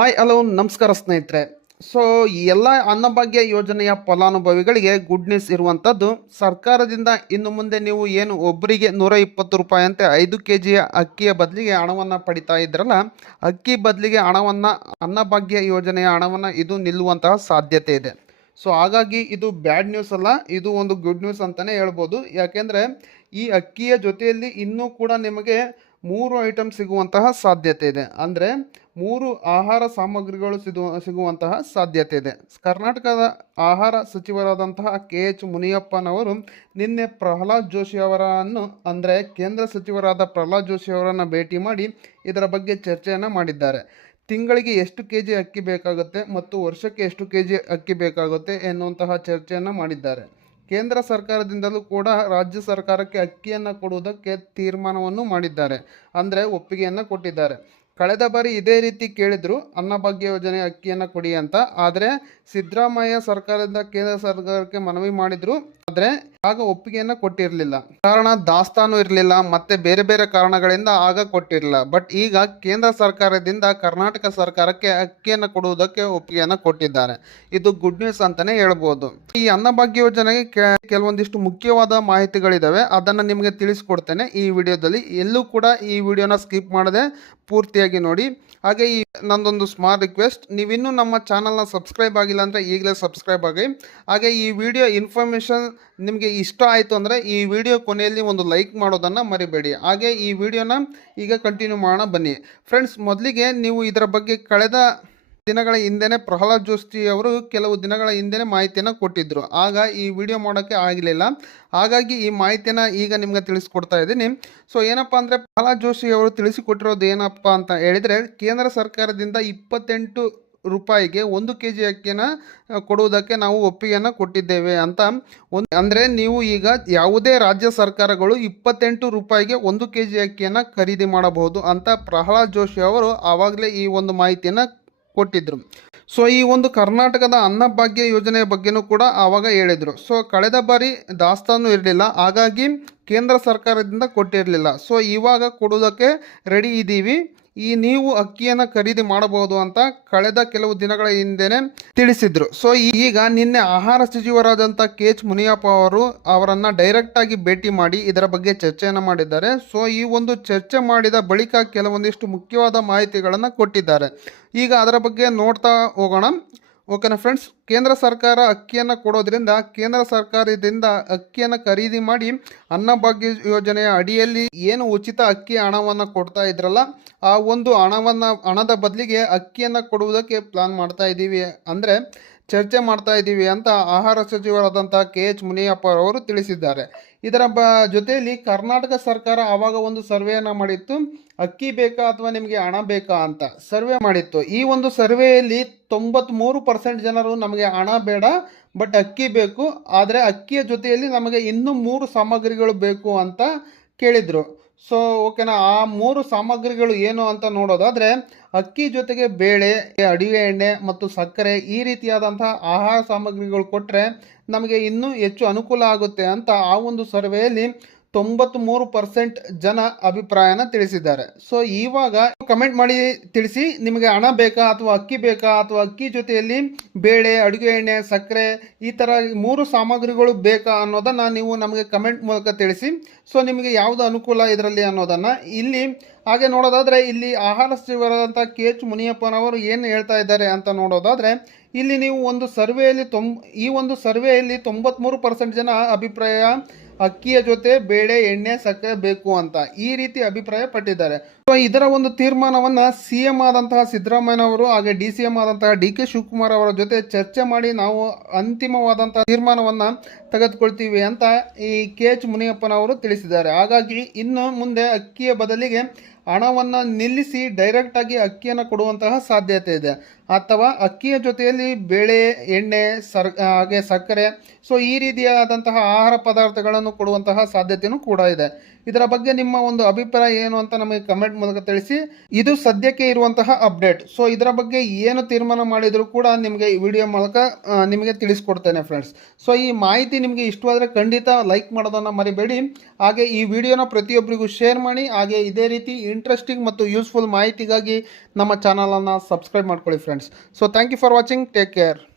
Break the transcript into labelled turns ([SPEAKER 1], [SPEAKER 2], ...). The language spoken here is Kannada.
[SPEAKER 1] ಹಾಯ್, ಹಲೋ, ನಮಸ್ಕಾರ ಸ್ನೇಹಿತರೆ. ಸೊ ಎಲ್ಲ ಅನ್ನಭಾಗ್ಯ ಯೋಜನೆಯ ಫಲಾನುಭವಿಗಳಿಗೆ ಗುಡ್ ನ್ಯೂಸ್ ಇರುವಂಥದ್ದು ಸರ್ಕಾರದಿಂದ ಇನ್ನು ಮುಂದೆ ನೀವು ಏನು ಒಬ್ಬರಿಗೆ ನೂರ ಇಪ್ಪತ್ತು ರೂಪಾಯಿ ಅಂತೆ ಐದು ಕೆ ಜಿಯ ಅಕ್ಕಿಯ ಬದಲಿಗೆ ಹಣವನ್ನು ಪಡಿತಾ ಇದ್ರಲ್ಲ, ಅಕ್ಕಿ ಬದಲಿಗೆ ಹಣವನ್ನು, ಅನ್ನಭಾಗ್ಯ ಯೋಜನೆಯ ಹಣವನ್ನು ಇದು ನಿಲ್ಲುವಂತಹ ಸಾಧ್ಯತೆ ಇದೆ. ಸೊ ಹಾಗಾಗಿ ಇದು ಬ್ಯಾಡ್ ನ್ಯೂಸ್ ಅಲ್ಲ, ಇದು ಒಂದು ಗುಡ್ ನ್ಯೂಸ್ ಅಂತಲೇ ಹೇಳ್ಬೋದು. ಯಾಕೆಂದರೆ, ಈ ಅಕ್ಕಿಯ ಜೊತೆಯಲ್ಲಿ ಇನ್ನೂ ಕೂಡ ನಿಮಗೆ ಮೂರು ಐಟಮ್ ಸಿಗುವಂತಹ ಸಾಧ್ಯತೆ ಇದೆ. ಅಂದರೆ ಮೂರು ಆಹಾರ ಸಾಮಗ್ರಿಗಳು ಸಿಗುವ, ಸಿಗುವಂತಹ ಸಾಧ್ಯತೆ ಇದೆ. ಕರ್ನಾಟಕದ ಆಹಾರ ಸಚಿವರಾದಂತಹ ಕೆ ಎಚ್ ಮುನಿಯಪ್ಪನವರು ನಿನ್ನೆ ಪ್ರಹ್ಲಾದ್ ಜೋಶಿ ಅವರನ್ನು, ಅಂದರೆ ಕೇಂದ್ರ ಸಚಿವರಾದ ಪ್ರಹ್ಲಾದ್ ಜೋಶಿ ಅವರನ್ನು ಭೇಟಿ ಮಾಡಿ ಇದರ ಬಗ್ಗೆ ಚರ್ಚೆಯನ್ನು ಮಾಡಿದ್ದಾರೆ. ತಿಂಗಳಿಗೆ ಎಷ್ಟು ಕೆ ಜಿ ಅಕ್ಕಿ ಬೇಕಾಗುತ್ತೆ ಮತ್ತು ವರ್ಷಕ್ಕೆ ಎಷ್ಟು ಕೆ ಜಿ ಅಕ್ಕಿ ಬೇಕಾಗುತ್ತೆ ಎನ್ನುವಂತಹ ಚರ್ಚೆಯನ್ನು ಮಾಡಿದ್ದಾರೆ. ಕೇಂದ್ರ ಸರ್ಕಾರದಿಂದಲೂ ಕೂಡ ರಾಜ್ಯ ಸರ್ಕಾರಕ್ಕೆ ಅಕ್ಕಿಯನ್ನು ಕೊಡುವುದಕ್ಕೆ ತೀರ್ಮಾನವನ್ನು ಮಾಡಿದ್ದಾರೆ. ಅಂದರೆ ಒಪ್ಪಿಗೆಯನ್ನು ಕೊಟ್ಟಿದ್ದಾರೆ. ಕಳೆದ ಬಾರಿ ಇದೇ ರೀತಿ ಕೇಳಿದ್ರು ಅನ್ನಭಾಗ್ಯ ಯೋಜನೆ ಅಕ್ಕಿಯನ್ನು ಕೊಡಿ ಅಂತ. ಆದರೆ ಸಿದ್ದರಾಮಯ್ಯ ಸರ್ಕಾರದಿಂದ ಕೇಂದ್ರ ಸರ್ಕಾರಕ್ಕೆ ಮನವಿ ಮಾಡಿದ್ರು. ಆದರೆ ಆಗ ಒಪ್ಪಿಗೆಯನ್ನ ಕೊಟ್ಟಿರಲಿಲ್ಲ. ಕಾರಣ ದಾಸ್ತಾನು ಇರಲಿಲ್ಲ, ಮತ್ತೆ ಬೇರೆ ಬೇರೆ ಕಾರಣಗಳಿಂದ ಆಗ ಕೊಟ್ಟಿರಲಿಲ್ಲ. ಬಟ್ ಈಗ ಕೇಂದ್ರ ಸರ್ಕಾರದಿಂದ ಕರ್ನಾಟಕ ಸರ್ಕಾರಕ್ಕೆ ಅಕ್ಕಿಯನ್ನು ಕೊಡುವುದಕ್ಕೆ ಒಪ್ಪಿಗೆಯನ್ನು ಕೊಟ್ಟಿದ್ದಾರೆ. ಇದು ಗುಡ್ ನ್ಯೂಸ್ ಅಂತಾನೆ ಹೇಳ್ಬೋದು. ಈ ಅನ್ನಭಾಗ್ಯ ಯೋಜನೆಗೆ ಕೆಲವೊಂದಿಷ್ಟು ಮುಖ್ಯವಾದ ಮಾಹಿತಿಗಳಿದಾವೆ. ಅದನ್ನು ನಿಮಗೆ ತಿಳಿಸ್ಕೊಡ್ತೇನೆ. ಈ ವಿಡಿಯೋದಲ್ಲಿ ಎಲ್ಲೂ ಕೂಡ ಈ ವಿಡಿಯೋನ ಸ್ಕಿಪ್ ಮಾಡದೆ ಪೂರ್ತಿಯಾಗಿ ನೋಡಿ. ಹಾಗೆ ಈ ನಂದೊಂದು ಸ್ಮಾಲ್ ರಿಕ್ವೆಸ್ಟ್ ನೀವಿನ್ನೂ ನಮ್ಮ ಚಾನಲ್ನ ಸಬ್ಸ್ಕ್ರೈಬ್ ಆಗಿಲ್ಲ ಅಂದರೆ ಈಗಲೇ ಸಬ್ಸ್ಕ್ರೈಬ್ ಆಗಿ. ಹಾಗೆ ಈ ವಿಡಿಯೋ ಇನ್ಫಾರ್ಮೇಷನ್ ನಿಮಗೆ ಇಷ್ಟ ಆಯಿತು ಅಂದರೆ ಈ ವಿಡಿಯೋ ಕೊನೆಯಲ್ಲಿ ಒಂದು ಲೈಕ್ ಮಾಡೋದನ್ನು ಮರಿಬೇಡಿ. ಹಾಗೆ ಈ ವಿಡಿಯೋನ ಈಗ ಕಂಟಿನ್ಯೂ ಮಾಡೋಣ ಬನ್ನಿ. ಫ್ರೆಂಡ್ಸ್ ಮೊದಲಿಗೆ ನೀವು ಇದರ ಬಗ್ಗೆ ಕಳೆದ ದಿನಗಳ ಹಿಂದೆ ಪ್ರಹ್ಲಾದ್ ಜೋಶಿ ಅವರು ಕೆಲವು ದಿನಗಳ ಹಿಂದೆ ಮಾಹಿತಿಯನ್ನು ಕೊಟ್ಟಿದ್ದರು ಆಗ ಈ ವಿಡಿಯೋ ಮಾಡೋಕ್ಕೆ ಆಗಲಿಲ್ಲ. ಹಾಗಾಗಿ ಈ ಮಾಹಿತಿನ ಈಗ ನಿಮ್ಗೆ ತಿಳಿಸ್ಕೊಡ್ತಾ ಇದ್ದೀನಿ. ಸೊ ಏನಪ್ಪ ಅಂದರೆ ಪ್ರಹ್ಲಾದ್ ಜೋಶಿ ಅವರು ತಿಳಿಸಿಕೊಟ್ಟಿರೋದು ಏನಪ್ಪ ಅಂತ ಹೇಳಿದರೆ, ಕೇಂದ್ರ ಸರ್ಕಾರದಿಂದ ಇಪ್ಪತ್ತೆಂಟು ರೂಪಾಯಿಗೆ ಒಂದು ಕೆ ಜಿ ಅಕ್ಕಿನ ಕೊಡುವುದಕ್ಕೆ ನಾವು ಒಪ್ಪಿಗೆಯನ್ನು ಕೊಟ್ಟಿದ್ದೇವೆ ಅಂತ ಒಂದು, ಅಂದರೆ ನೀವು ಈಗ ಯಾವುದೇ ರಾಜ್ಯ ಸರ್ಕಾರಗಳು ಇಪ್ಪತ್ತೆಂಟು ರೂಪಾಯಿಗೆ ಒಂದು ಕೆ ಜಿ ಅಕ್ಕಿಯನ್ನು ಖರೀದಿ ಮಾಡಬಹುದು ಅಂತ ಪ್ರಹ್ಲಾದ್ ಜೋಶಿ ಅವರು ಆವಾಗಲೇ ಈ ಒಂದು ಮಾಹಿತಿಯನ್ನು ಕೊಟ್ಟಿದ್ದರು ಸೊ ಈ ಒಂದು ಕರ್ನಾಟಕದ ಅನ್ನಭಾಗ್ಯ ಯೋಜನೆಯ ಬಗ್ಗೆನೂ ಕೂಡ ಆವಾಗ ಹೇಳಿದರು. ಸೊ ಕಳೆದ ಬಾರಿ ದಾಸ್ತಾನು ಇರಲಿಲ್ಲ, ಹಾಗಾಗಿ ಕೇಂದ್ರ ಸರ್ಕಾರದಿಂದ ಕೊಟ್ಟಿರಲಿಲ್ಲ. ಸೊ ಇವಾಗ ಕೊಡೋದಕ್ಕೆ ರೆಡಿ ಇದ್ದೀವಿ ಈ ನೀವು ಅಕ್ಕಿಯನ್ನು ಖರೀದಿ ಮಾಡಬಹುದು ಅಂತ ಕಳೆದ ಕೆಲವು ದಿನಗಳ ಹಿಂದೆನೆ ತಿಳಿಸಿದ್ರು. ಸೊ ಈಗ ನಿನ್ನೆ ಆಹಾರ ಸಚಿವರಾದಂಥ ಕೆ ಎಚ್ ಮುನಿಯಪ್ಪ ಅವರು ಅವರನ್ನ ಡೈರೆಕ್ಟ್ ಆಗಿ ಭೇಟಿ ಮಾಡಿ ಇದರ ಬಗ್ಗೆ ಚರ್ಚೆಯನ್ನು ಮಾಡಿದ್ದಾರೆ. ಸೊ ಈ ಒಂದು ಚರ್ಚೆ ಮಾಡಿದ ಬಳಿಕ ಕೆಲವೊಂದಿಷ್ಟು ಮುಖ್ಯವಾದ ಮಾಹಿತಿಗಳನ್ನು ಕೊಟ್ಟಿದ್ದಾರೆ. ಈಗ ಅದರ ಬಗ್ಗೆ ನೋಡ್ತಾ ಹೋಗೋಣ. ಓಕೆನಾ ಫ್ರೆಂಡ್ಸ್? ಕೇಂದ್ರ ಸರ್ಕಾರ ಅಕ್ಕಿಯನ್ನು ಕೊಡೋದ್ರಿಂದ, ಕೇಂದ್ರ ಸರ್ಕಾರದಿಂದ ಅಕ್ಕಿಯನ್ನು ಖರೀದಿ ಮಾಡಿ ಅನ್ನಭಾಗ್ಯ ಯೋಜನೆಯ ಅಡಿಯಲ್ಲಿ ಏನು ಉಚಿತ ಅಕ್ಕಿ ಹಣವನ್ನು ಕೊಡ್ತಾ ಇದ್ರಲ್ಲ, ಆ ಒಂದು ಹಣವನ್ನು, ಹಣದ ಬದಲಿಗೆ ಅಕ್ಕಿಯನ್ನು ಕೊಡುವುದಕ್ಕೆ ಪ್ಲಾನ್ ಮಾಡ್ತಾ ಇದ್ದೀವಿ ಅಂದರೆ ಚರ್ಚೆ ಮಾಡ್ತಾ ಇದ್ದೀವಿ ಅಂತ ಆಹಾರ ಸಚಿವರಾದಂಥ ಕೆ ಎಚ್ ಮುನಿಯಪ್ಪ ಅವರು ತಿಳಿಸಿದ್ದಾರೆ. ಇದರ ಬ ಜೊತೆಯಲ್ಲಿ ಕರ್ನಾಟಕ ಸರ್ಕಾರ ಆವಾಗ ಒಂದು ಸರ್ವೆಯನ್ನು ಮಾಡಿತ್ತು. ಅಕ್ಕಿ ಬೇಕಾ ಅಥವಾ ನಿಮಗೆ ಹಣ ಬೇಕಾ ಅಂತ ಸರ್ವೆ ಮಾಡಿತ್ತು. ಈ ಒಂದು ಸರ್ವೆಯಲ್ಲಿ ತೊಂಬತ್ಮೂರು ಪರ್ಸೆಂಟ್ ಜನರು ನಮಗೆ ಹಣ ಬೇಡ, ಬಟ್ ಅಕ್ಕಿ ಬೇಕು. ಆದರೆ ಅಕ್ಕಿಯ ಜೊತೆಯಲ್ಲಿ ನಮಗೆ ಇನ್ನೂ ಮೂರು ಸಾಮಗ್ರಿಗಳು ಬೇಕು ಅಂತ ಕೇಳಿದರು. ಸೊ ಓಕೆನಾ ಆ ಮೂರು ಸಾಮಗ್ರಿಗಳು ಏನು ಅಂತ ನೋಡೋದಾದರೆ, ಅಕ್ಕಿ ಜೊತೆಗೆ ಬೇಳೆ ಅಡಿವೆ ಎಣ್ಣೆ ಮತ್ತು ಸಕ್ಕರೆ ಈ ರೀತಿಯಾದಂತಹ ಆಹಾರ ಸಾಮಗ್ರಿಗಳು ಕೊಟ್ಟರೆ ನಮಗೆ ಇನ್ನೂ ಹೆಚ್ಚು ಅನುಕೂಲ ಆಗುತ್ತೆ ಅಂತ ಆ ಒಂದು ಸರ್ವೆಯಲ್ಲಿ ತೊಂಬತ್ಮೂರು ಪರ್ಸೆಂಟ್ ಜನ ಅಭಿಪ್ರಾಯನ ತಿಳಿಸಿದ್ದಾರೆ. ಸೊ ಇವಾಗ ಕಮೆಂಟ್ ಮಾಡಿ ತಿಳಿಸಿ, ನಿಮಗೆ ಹಣ ಬೇಕಾ ಅಥವಾ ಅಕ್ಕಿ ಬೇಕಾ ಅಥವಾ ಅಕ್ಕಿ ಜೊತೆಯಲ್ಲಿ ಬೇಳೆ, ಅಡುಗೆ ಎಣ್ಣೆ, ಸಕ್ಕರೆ ಈ ಥರ ಮೂರು ಸಾಮಗ್ರಿಗಳು ಬೇಕಾ ಅನ್ನೋದನ್ನು ನೀವು ನಮಗೆ ಕಮೆಂಟ್ ಮೂಲಕ ತಿಳಿಸಿ. ಸೊ ನಿಮಗೆ ಯಾವುದು ಅನುಕೂಲ ಇದರಲ್ಲಿ ಅನ್ನೋದನ್ನು ಇಲ್ಲಿ ಹಾಗೆ ನೋಡೋದಾದರೆ ಇಲ್ಲಿ ಆಹಾರ ಸಚಿವರಾದಂಥ ಕೆ ಎಚ್ ಮುನಿಯಪ್ಪನವರು ಏನು ಹೇಳ್ತಾ ಇದ್ದಾರೆ ಅಂತ ನೋಡೋದಾದರೆ ಇಲ್ಲಿ ನೀವು ಒಂದು ಸರ್ವೆಯಲ್ಲಿ ತೊಂಬ ಈ ಒಂದು ಸರ್ವೆಯಲ್ಲಿ ತೊಂಬತ್ಮೂರು ಪರ್ಸೆಂಟ್ ಜನ ಅಭಿಪ್ರಾಯ ಅಕ್ಕಿಯ ಜೊತೆ ಬೇಳೆ, ಎಣ್ಣೆ, ಸಕ್ಕರೆ ಬೇಕು ಅಂತ ಈ ರೀತಿ ಅಭಿಪ್ರಾಯ ಪಟ್ಟಿದ್ದಾರೆ ಇದರ ಒಂದು ತೀರ್ಮಾನವನ್ನ ಸಿ ಎಂ ಆದಂತಹ ಸಿದ್ದರಾಮಯ್ಯನವರು ಹಾಗೆ ಡಿ ಸಿ ಎಂ ಆದಂತಹ ಡಿ ಕೆ ಶಿವಕುಮಾರ್ ಅವರ ಜೊತೆ ಚರ್ಚೆ ಮಾಡಿ ನಾವು ಅಂತಿಮವಾದಂತಹ ತೀರ್ಮಾನವನ್ನ ತೆಗೆದುಕೊಳ್ತೀವಿ ಅಂತ ಈ ಕೆ ಎಚ್ ಮುನಿಯಪ್ಪನವರು ತಿಳಿಸಿದ್ದಾರೆ. ಹಾಗಾಗಿ ಇನ್ನು ಮುಂದೆ ಅಕ್ಕಿಯ ಬದಲಿಗೆ ಹಣವನ್ನು ನಿಲ್ಲಿಸಿ ಡೈರೆಕ್ಟ್ ಆಗಿ ಅಕ್ಕಿಯನ್ನು ಕೊಡುವಂತಹ ಸಾಧ್ಯತೆ ಇದೆ. ಅಥವಾ ಅಕ್ಕಿಯ ಜೊತೆಯಲ್ಲಿ ಬೇಳೆ, ಎಣ್ಣೆ, ಸರ್ ಹಾಗೆ ಸಕ್ಕರೆ. ಸೊ ಈ ರೀತಿಯಾದಂತಹ ಆಹಾರ ಪದಾರ್ಥಗಳನ್ನು ಕೊಡುವಂತಹ ಸಾಧ್ಯತೆಯೂ ಕೂಡ ಇದೆ. ಇದರ ಬಗ್ಗೆ ನಿಮ್ಮ ಒಂದು ಅಭಿಪ್ರಾಯ ಏನು ಅಂತ ನಮಗೆ ಕಮೆಂಟ್ ಮೂಲಕ ತಿಳಿಸಿ. ಇದು ಸದ್ಯಕ್ಕೆ ಇರುವಂತಹ ಅಪ್ಡೇಟ್ ಸೊ ಇದರ ಬಗ್ಗೆ ಏನು ತೀರ್ಮಾನ ಮಾಡಿದರೂ ಕೂಡ ನಿಮಗೆ ಈ ವಿಡಿಯೋ ಮೂಲಕ ನಿಮಗೆ ತಿಳಿಸ್ಕೊಡ್ತೇನೆ ಫ್ರೆಂಡ್ಸ್ ಸೊ ಈ ಮಾಹಿತಿ ನಿಮಗೆ ಇಷ್ಟವಾದರೆ ಖಂಡಿತ ಲೈಕ್ ಮಾಡೋದನ್ನು ಮರಿಬೇಡಿ. ಹಾಗೆ ಈ ವಿಡಿಯೋನ ಪ್ರತಿಯೊಬ್ಬರಿಗೂ ಶೇರ್ ಮಾಡಿ. ಹಾಗೆ ಇದೇ ರೀತಿ ಇಂಟ್ರೆಸ್ಟಿಂಗ್ ಮತ್ತು ಯೂಸ್ಫುಲ್ ಮಾಹಿತಿಗಾಗಿ ನಮ್ಮ ಚಾನಲನ್ನು ಸಬ್ಸ್ಕ್ರೈಬ್ ಮಾಡ್ಕೊಳ್ಳಿ friends students. So thank you for watching. Take care.